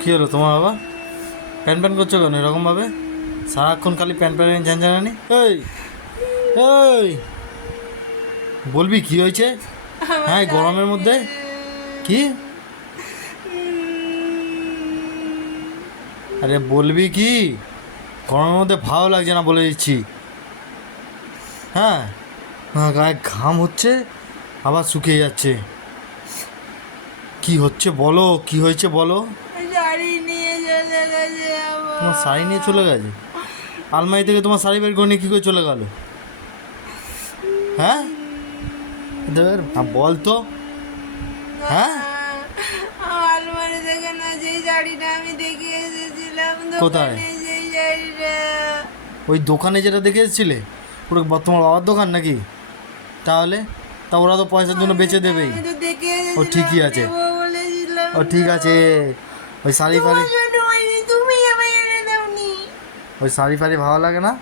কী হলো তোমার বাবা? প্যান প্যান করছো কেন এরকমভাবে? সারাক্ষণ খালি প্যান প্যান ঝানঝানানি। এই এই বলবি কি হয়েছে? হ্যাঁ গরমের মধ্যে কি? আরে বলবি কি? গরমের মধ্যে ভালো লাগছে না বলে দিচ্ছি। হ্যাঁ গায়ে ঘাম হচ্ছে আবার শুকিয়ে যাচ্ছে। কি হচ্ছে বলো, কি হয়েছে বলো? শাড়ি নিয়ে চলে গেছে তোমার শাড়ি নিয়ে চলে গেছে? আলমারি থেকে তোমার শাড়ি বের করে নিয়ে কী করে চলে গেল? হ্যাঁ বল তো। হ্যাঁ আলমারি থেকে না, যেই শাড়িটা আমি দেখে এসেছিলাম কোথায়? সেই শাড়িটা। ওই দোকানে যেটা দেখে এসেছিলে পুরো তোমার বাবার দোকান নাকি? তাহলে তা ওরা তো পয়সার জন্য বেচে দেবেই। আমি তো দেখে ও ঠিকই আছে, দেবো বলেছিলাম। ও ঠিক আছে। ওই শাড়ি ফাড়ি, তুমি আমায় এনে দাওনি। ওই শাড়ি ফাড়ি ভালো লাগে না।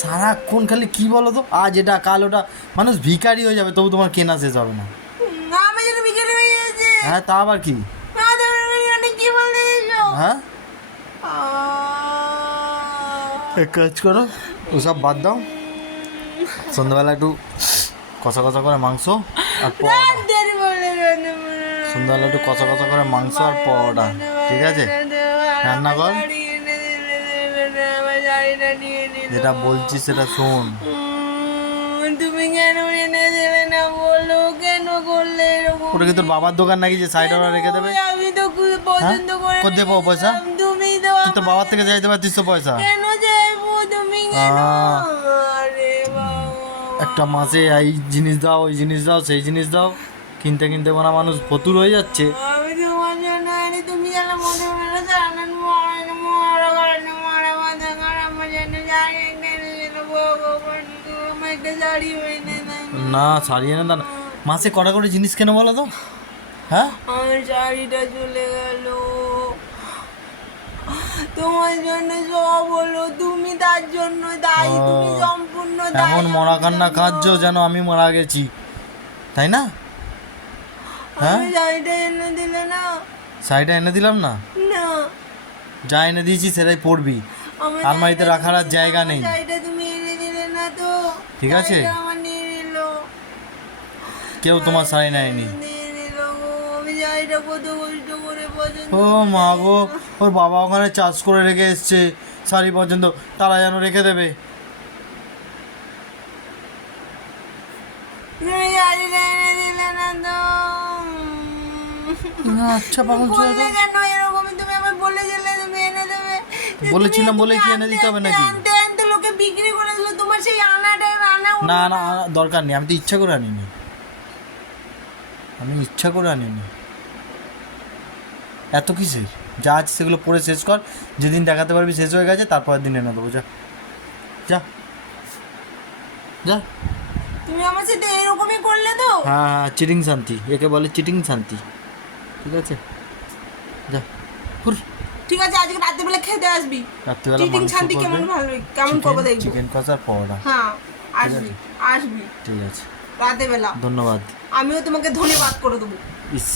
সারাক্ষণ খালি কি বলো তো, আজ এটা কাল ওটা, মানুষ ভিখারি হয়ে যাবে তবু তোমার কেনা শেষ হবে না। আমি যেন বিকেলে হয়ে গেছে। হ্যাঁ তা আবার কি? অনেক কি বলতে এসো। হ্যাঁ এক কাজ করো, ওসব বাদ দাও। সন্ধ্যাবেলা একটু কষা কষা করে মাংস আর পরোটা। সন্ধ্যাবেলা একটু কষা কষা করে মাংস আর পরোটা, ঠিক আছে? রান্না কর, যেটা বলছি সেটা শোন। তুমি কেন এনে দেবে না বলো, কেন করলে এরকম? ওটা কি তোর বাবার দোকান নাকি যে সাইড ওরা রেখে দেবে? আমি তো পছন্দ করে কো দেবো পয়সা? তুমি তো তুই তোর বাবার থেকে চাইতে পারতিস তো পয়সা। কেন যাইবো তুমি কেন? আরে বাবা, একটা মাসে এই জিনিস দাও, ওই জিনিস দাও, সেই জিনিস দাও, কিনতে কিনতে মানে মানুষ ফতুর হয়ে যাচ্ছে। আমি তোমার জন্য, আরে তুমি যেন মনে মনে জানেন মনে মরা করেন মরা মাথা খারাপ যেন জানি ভগবান আমার একটা শাড়ি হইনে নাই। না সারিয়ে না দাঁড়া, মাসে কটা করে জিনিস কেন বলো তো? হ্যাঁ আমার শাড়িটা চলে গেল তোমার জন্য, সব হলো তুমি তার জন্য দায়ী, তুমি সম্পূর্ণ দায়ী। এমন মরা কান্না কাঁদছো যেন আমি মারা গেছি, তাই না? হ্যাঁ আমি শাড়িটা এনে দিলে না? শাড়িটা এনে দিলাম না? না, যা এনে দিয়েছি সেটাই পরবি, আমার আলমারিতে রাখার আর জায়গা নেই। শাড়িটা তুমি এনে দিলে না তো? ঠিক আছে, শাড়িটা আমার নিয়ে নিল, কেউ তোমার শাড়ি নেয়নি। নিয়ে নিল গো। আমি শাড়িটা কত কষ্ট করে পছন্দ ও মা গো, ওর বাবা ওখানে চাষ করে রেখে এসছে শাড়ি পর্যন্ত, তারা যেন রেখে দেবে। তুমি শাড়িটা এনে দিলে না তো? আচ্ছা পাগল ছেলে তো। বললে কেন এরকম? তুমি আমায় বলেছিলে তুমি এনে দেবে। বলেছিলাম বলে কি এনে দিতে হবে নাকি? আনতে আনতে লোকে বিক্রি করে দিল, তোমার সেই আনাটা আনা না না দরকার নেই, আমি তো ইচ্ছা করে আনিনি, আমি ইচ্ছা করে আনিনি। এত কিসের? যা আছে সেগুলো পরে শেষ কর, যেদিন দেখাতে পারবি শেষ হয়ে গেছে তারপরের দিন এনে দেবো। যা যা যা। তুমি আমার সাথে এরকমই করলে তো? হ্যাঁ হ্যাঁ চিটিং শান্তি, একে বলে চিটিং শান্তি, ঠিক আছে? যা হুর। ঠিক আছে, আজকে রাত্রিবেলা খেতে আসবি। রাত্রিবেলা চিটিং মাংস শান্তি কেমন ভালো কেমন করবো দেখবো। চিকেন কষা পরোটা। হ্যাঁ আসবি আসবি ঠিক আছে, রাতের বেলা। ধন্যবাদ। আমিও তোমাকে ধন্যবাদ করে দেবো। ইস